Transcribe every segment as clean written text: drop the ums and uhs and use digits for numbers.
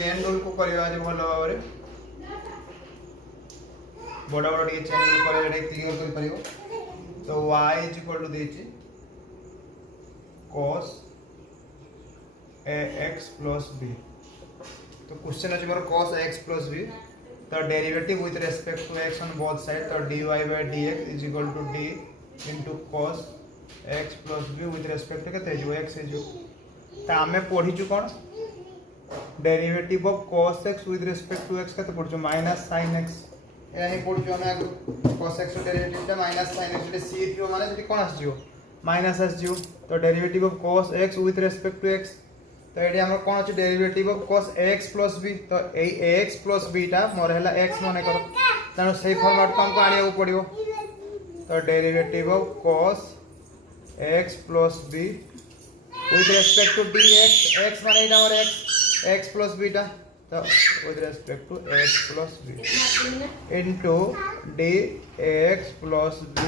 Chain rule को करबा जे भलो भाबरे बड़ा बड़ा टे चेन रूल करे रे क्लियर कर परियो तो y = देछि cos ax + b तो क्वेश्चन अछि मोर cos ax + b तो derivative with respect to x on both side तो dy/dx = d into cos x + b with respect to केते जो x जो त हमें पढी छु कोन derivative of cos x with respect to x केते पढछु -sin x एला ही पढछु हमें cos x डेरिवेटिव ता -sin x जे c थियो माने जे कोन आछियो माइनस आछियो तो derivative of cos x with respect to x तो एडी हमर कोन अछि derivative of cos ax + b तो ए ax + b ता मोर हैला x माने करो तनो सही फॉर्मेट को हमको आनिया पड़ियो तो derivative of cos x + b with respect to dx x माने इटा और x + b ता तो with respect to x + b into dx + b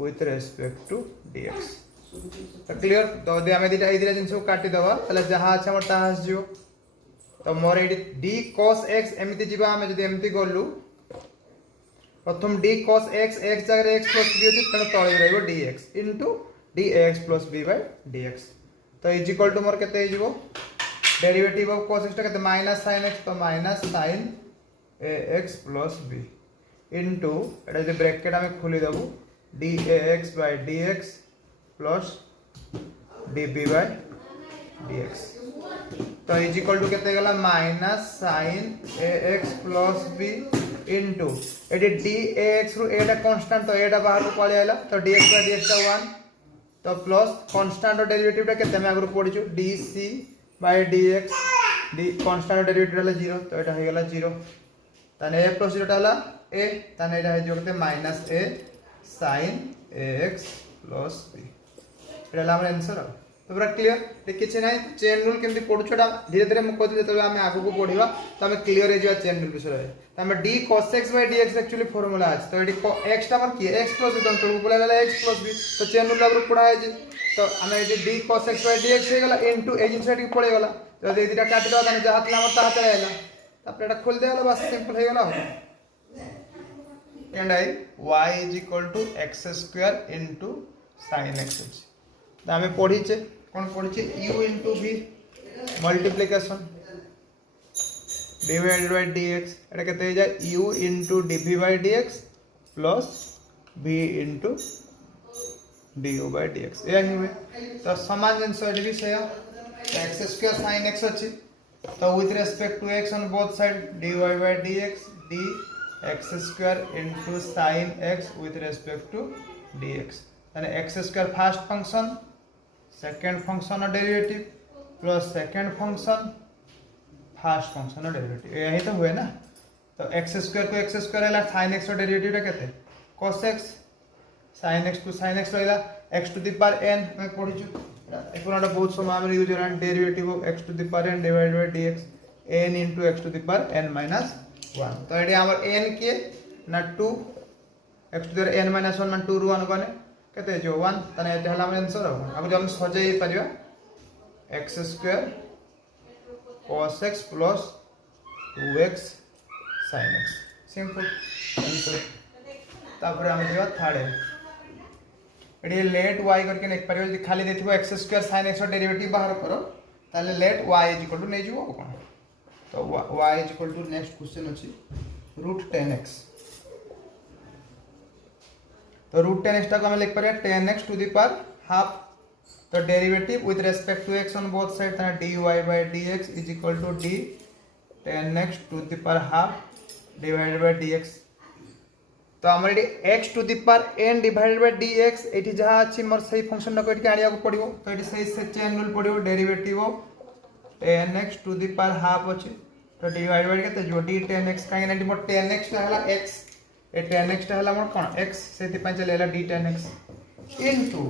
with respect to dx तो क्लियर तो दे हमें दिटा इदिरा जिंस को काटी दवा तले जहां अच्छा हमर ताहास जियो तो मोर एडी d cos x एमिति जिबा हमें जदी एमिति गलु प्रथम d cos x x जगह x + b अछि तने तळे रहइबो dx into dx + b / dx तो इज इक्वल टू मोर केते हिजबो डेरिवेटिव ऑफ cos x ता केते -sin x तो -sin ax + b इनटू एटा जे ब्रैकेट हमें खोली दबो dAx/dx plus dB/dx तो इज इक्वल टू केते गला -sin ax + b इनटू एडी dAx रु एटा कांस्टेंट तो एटा बाहर को पळे आइला तो dx/dx ता 1 तो प्लस कांस्टेंट डेरिवेटिव ता केते में आगु पढिछु dc/dx d कांस्टेंट डेरिवेटिव हला 0 तो एटा हे गला 0 तने a + 0 टा हला a तने एटा हे जो केते -a sin ax + b एटा हला हमर आंसर तो पूरा क्लियर ते किछि नै चेन रूल केमति पढुछटा धीरे धीरे म कहते जतबे हमें आगु को पढिबा तो हमें क्लियर हे जा चेन रूल विषय तो हमें d cos x/dx actually formula अछि तो एडी x टा हमर की x + b तो बोला गला x + b तो चेन रूल लागु पढा है जी तो हमें एडी d cos x/dx हे गला इनटू ए जिन साइड के पड़े गला तो दे दिटा काट दो तने जहां तला मत हाथ आइला तापर एटा खोल दे गला बस सिंपल हे गला and I y = x² into sin x तो हमें पढिचे कोन पढिचे u * v मल्टीप्लिकेशन divided/dx एटा केते हो जाय u * dv/dx plus v * du/dx ए ही हुए तो समान जिंस एडी भी से x² sin x अछि तो with respect to x on both साइड dy/dx dx² * sin x with respect to dx यानी x² first function second function of derivative plus second function first function of derivative यही तो हुए ना तो x² को x² हैला sin x रो डेरिवेटिव टा केते cos x sin x to sin x रहला x⁴n मैं पढिछु एकोनाटा बहुत समय हम यूज करन derivative of x⁴n divided by dx n * x⁴n - 1 तो एडी हमर n के ना 2 x⁴n - 1 मान 2 ru 1 गने केते जो 1 तने एते हला हमर आंसर हो अब जो हम सजाई परिबा x² cos x plus 2x sin x simple answer तापर हम देबा थर्ड एडी लेट y करके नेक परिबा जे खाली देथिबो x² sin x रो डेरिवेटिव बाहर करो ताले लेट y = नै जिवो कोन तो y = नेक्स्ट क्वेश्चन अछि √10x तो √10x टा को हम लिख परिया 10x to the power half तो derivative with respect to x on both side तना dy/dx = d 10x to the power half divided by dx तो हमर एडी x to the power n divided by dx एठी जहा अछि मोर सही function न को एठी आनिया को पड़िबो तो एठी सही से चेन रूल पड़िबो derivative of 10x to the power half अछि तो डिवाइड बाय केते जो d 10x काहे ना मोर 10x टा हला x ए 10x टा हला मोर कोन x सेति पा चलेला d 10x into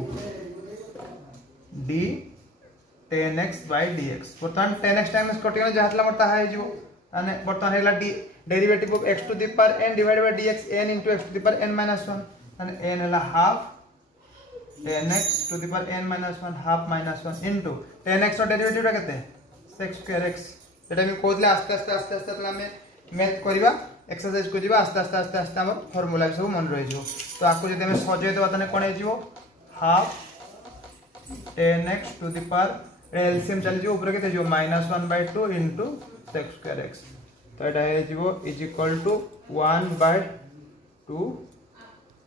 d 10x/dx बर्तन 10x टाइम्स कटियो जहातला मोर ताहा हे जो माने बर्तन हेला d derivative of x to the power n divided by dx n * x to the power n - 1 माने n हला half 10x to the power n - 1 half -1 into 10x रो डेरिवेटिव रा केते sec² x जेटा मैं कहते आस्ते आस्ते आस्ते आस्ते आम मैथ करवा एक्सरसाइज को जीवा आस्ते आस्ते आस्ते आस्ते आम फर्मूला सब मन रही तो आपको जब सजेदेवा ताने कौन हो half 10x to the power LCM चली ऊपर के -1/2 इंटू सेक्स स्क्वायर एक्स तो यहाँ is equal to 1/2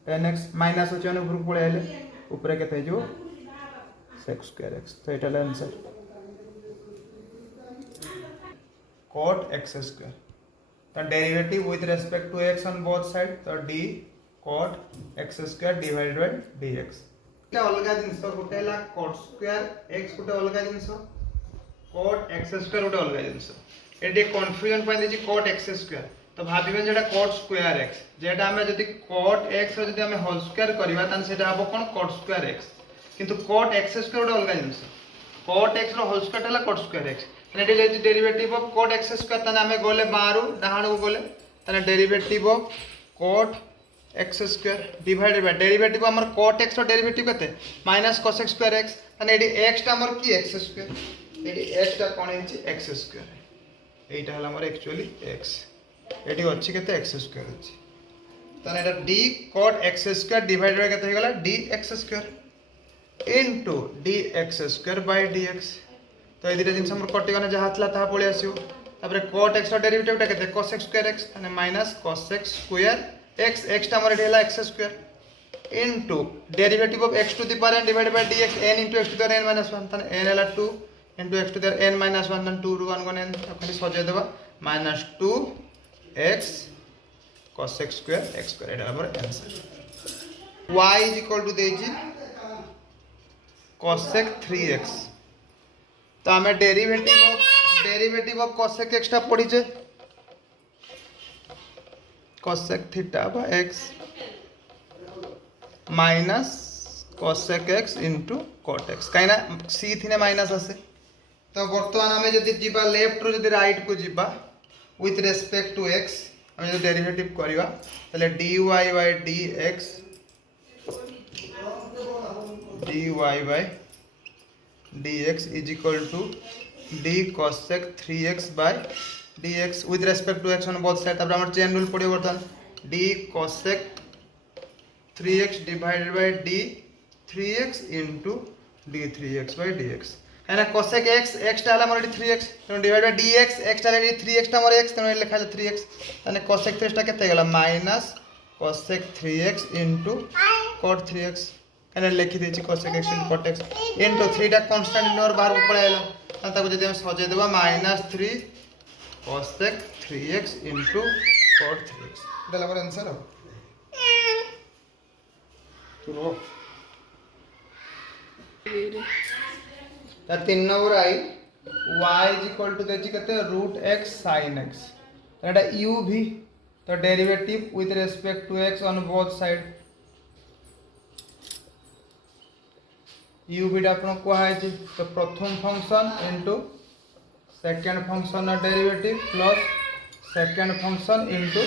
10x minus अच्छे ऊपर पड़े ऊपर के सेक्स स्क्वायर एक्स तो यहाँ answer cot x square the derivative with respect to x on both sides तो d cot x square divided by dx क्या अलगा जिंस गोटे हला cot square x गोटे अलगा जिंस cot x square गोटे अलगा जिंस एडी कंफ्यूजन पय देछि cot x square तो भाबिबे जेटा cot square x जेटा हमें जदि cot x रो जदि हमें होल स्क्वायर करबा तन सेटा हबो कोन cot square x किंतु cot x square गोटे अलगा जिंस cot x रो होल स्क्वायर हला cot square x तने it is derivative of cot x square तने हमें गोले बाहरु डाहाण को गोले तने derivative of cot x square divided by derivative हमर cot x रो डेरिवेटिव कते -cos x स्क्वायर x तने एडी x टा हमर की x स्क्वायर एडी x टा कोन हिची x स्क्वायर एटा हला हमर एक्चुअली x एडी अछि कते x स्क्वायर अछि तने एटा d cot x square divided by कते हो गला dx square into dx square by dx तो ये दुटा जिनस हमर कटि गने जहा थला ता पळे आसियो तापर cot x रो डेरिवेटिव टा केते cos x स्क्वायर x तने minus cos x square x x टा हमर हेला x square into derivative of x to the power n divided by dx n into x to the n - 1 तने n हेला 2 into x to the n - 1 तने 2 ru 1 n तखनि सजे देबा -2 x cos x square x square एटा हमर answer y is equal to देछि cos x 3x तो हमें डेरिवेटिव ऑफ cosec x टा पड़ी जे cosec थीटा बा x minus cosec x into cot x काइना c थिने माइनस आसे तो वर्तमान हमें जदि जीबा लेफ्ट रो जदि राइट को जीबा विथ रेस्पेक्ट टू x हमें जदि डेरिवेटिव करबा तले dy by dx dx is equal to d cosec 3x by dx with respect to x on both sides तापर हमर चेन रूल पड़े बर्तन d cosec 3x divided by d 3x into d 3x by dx है cosec x x टा हमर 3x तो divide by dx x टा 3x टा हमर x तो लिखा है 3x तने cosec 3x टा केते गेला minus cosec 3x into cot 3x एने लिखि देछि cosec x into cot x into 3 टा कांस्टेंट नंबर बाहर को पळाइलो ताको जदि हम सजे देबा -3 cosec 3x into cot 3x एटा हमर आंसर हो तो ता 3 number I y is equal to देछि कते √x sin x एटा u भी तो derivative with respect to x on both side u भी आपन को है तो प्रथम function into second function derivative plus second function into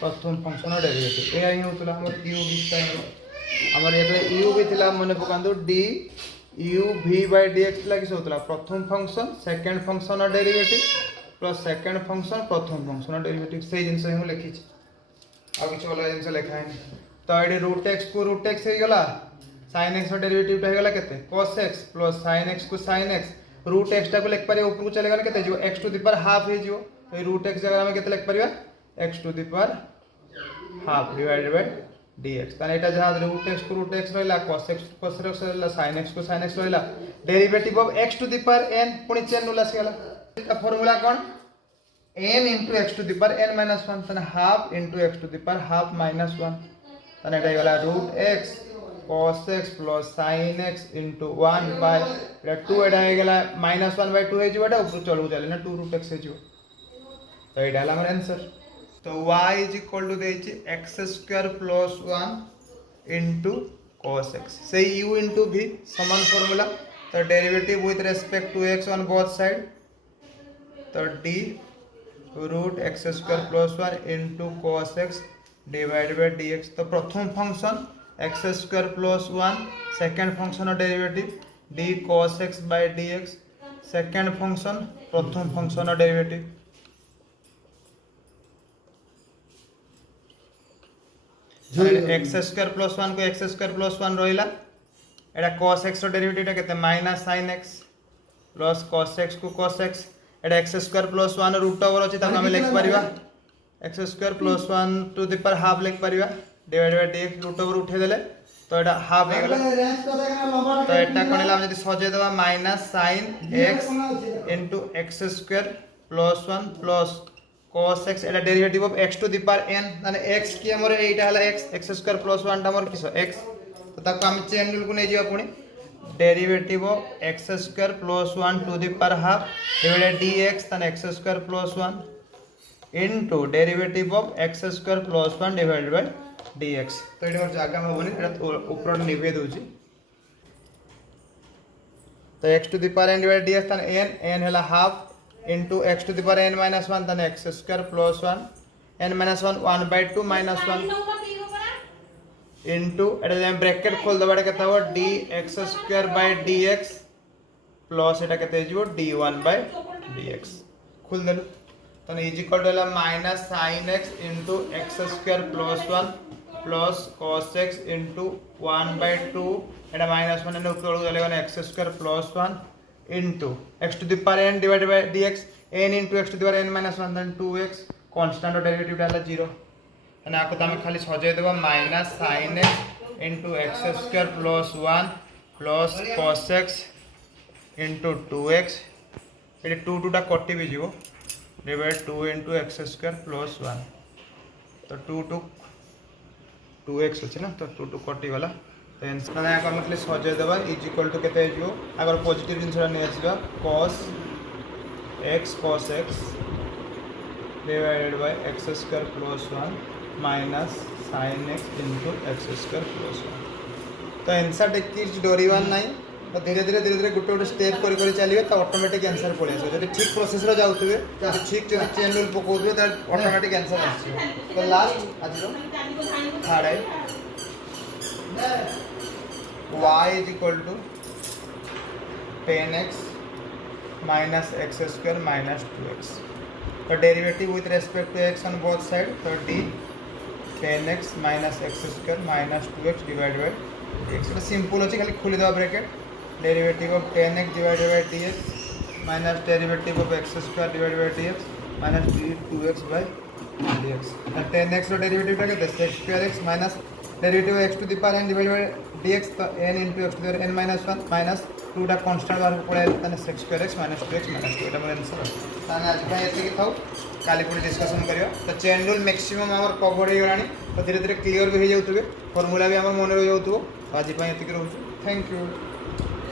प्रथम फंक्शन डेरिवेटिव एया ही होतला हमर u भी टाइम हमर एतले u भी थिला मने पकांदो d u v by dx लागिस होतला प्रथम function second function derivative plus second function प्रथम फंक्शन डेरिवेटिव से जिंस हम लिखि छी आ किछ वाला जिंस लिखा है तो एडी √x को √x हे गेला sin x रो डेरिवेटिव टा हे गेला केते cos x plus sin x को sin x √x टा को लिख पारे ऊपर को चले गन केते जो x to the power half हे जो तो √x जगह हम केते लिख परिबा x to the power half divided by dx ताने एटा जहा √x को √x रहला cos x को cos x रहला sin x को sin x रहला derivative of x to the power n पुनी चेन नुला से गेला का फार्मूला कोन n into x to the power n minus 1 ताने half into x to the power half minus 1 ताने एटा गेला √x cos x plus sin x into 1 by एटा 2 एटा हे गेला -1/2 हे जिवटा ऊपर चलू चले ना 2 √x हे जिवो तो एटा हला हमर आंसर तो y is equal to देछि x square plus 1 into cos x से u into v समान फार्मूला तो derivative with respect to x on both side तो d √x square plus 1 into cos x divided by dx तो प्रथम function x square plus 1 second function derivative d cos x by dx second function प्रथम function derivative x square plus 1 को x square plus 1 रहिला एटा cos x रो derivative केते minus sin x plus cos x को cos x एटा x square plus 1 root over अछि त हम लिख परिबा x square plus 1 to the power half लिख परिबा divide by dx root over उठे देले तो एटा हाफ हे गेला तो एटा कोनला हम जदी सजे देबा minus sin x into x square plus 1 plus cos x एटा derivative of x to the power n माने x की हमर एटा हला x स्क्वायर प्लस 1 टा हमर किसो x तो ताको हम चेन रूल को नै जिवा पुनी derivative of x square plus 1 to the power half divided dx तने x square plus 1 into derivative of x square plus 1 divided by dx तो एटा जागा होबनी एटा ऊपर निभे दोची तो x to the power n divided dx तने n हला half into x to the power n minus 1 then x square plus 1 n minus 1 1 by 2 minus 1 into Etah J bracket खोल दबा केता हो dx square by dx plus एटा केते जिवो d1 by dx खोल देलु तने is equal to minus sin x into x square plus 1 plus cos x into 1 by 2 Etah minus 1 ने ऊपर चलेगा x square plus 1 into x to the power n divided by dx n into x to the power n minus 1 then 2x constant derivative डाला 0 અને આકો તમે ખાલી સજાઈ દેવા minus sin x into x square plus 1 plus cos x into 2x एटे 2 2 टा कटि भी जीवो divide 2 into x square plus 1 तो 2 2 2x अछि ना तो 2 2 कटि गला तो आंसर ना हम खाली सजाई देबा इज इक्वल टू केते जिवो अगर पॉजिटिव जिंसरा नै आसीबा cos x divided by x square plus 1 minus sin x into x square plus 1 तो आंसर टेकिज डोरीवान नाही तो धीरे धीरे गोटे गोटे स्टेप करी करी चलिए तो ऑटोमेटिक आंसर पड़े आसो जदि ठीक प्रोसेस रो जाउतबे तो ठीक जदि चेन रूल पकोबे तो ऑटोमेटिक आंसर आसी तो लास्ट आज रो थर्ड है y is equal to 10x minus x square minus 2x तो derivative with respect to x on both side तो d 10x minus x square minus 2x divided by dx तो simple अछि खाली खोली दबा bracket derivative of 10x divided by dx minus derivative of x square divided by dx minus 2x by dx तो 10x रो derivative टा केते x square x minus derivative x to the power n divided by dx तो n into x to the power n minus 1 minus 2 टा constant बार पड़े तने x square x minus 2x minus 2 एटा मोर answer ताने आज भाई एते की थाउ काली पुनी डिस्कशन करियो तो चेन रूल मैक्सिमम हमर कवर हे गलानी तो धीरे धीरे क्लियर भी हो जाउतबे फार्मूला भी हमर मन रो जाउतबो आज भाई एते की रहउ थैंक यू।